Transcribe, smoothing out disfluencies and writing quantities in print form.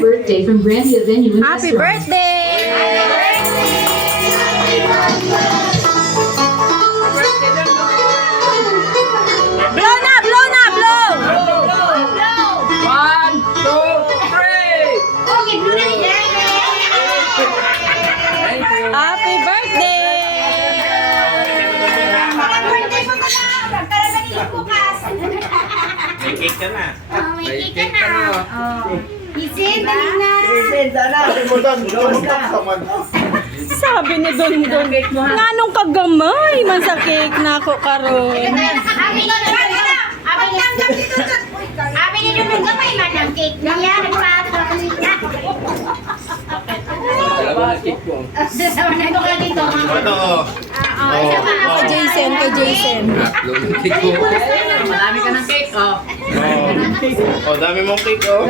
Birthday from Grandia Venue in Happy Restaurant. birthday! Blow na! Blow na! Blow! One, two, three! Happy birthday! May cake ka na. May cake ka na. Sabi ni Don Don, nganong kagamay man sa cake na ako karon. Abi ni Dudong gamay man ang cake niya. Nagpapakita niya. Dalawa na cake ko. Ito ka dito. Ito, oh. Isa pa. Kay Jason, kay Jason. Tatlo na cake ko. Oh, dami mong cake, oh.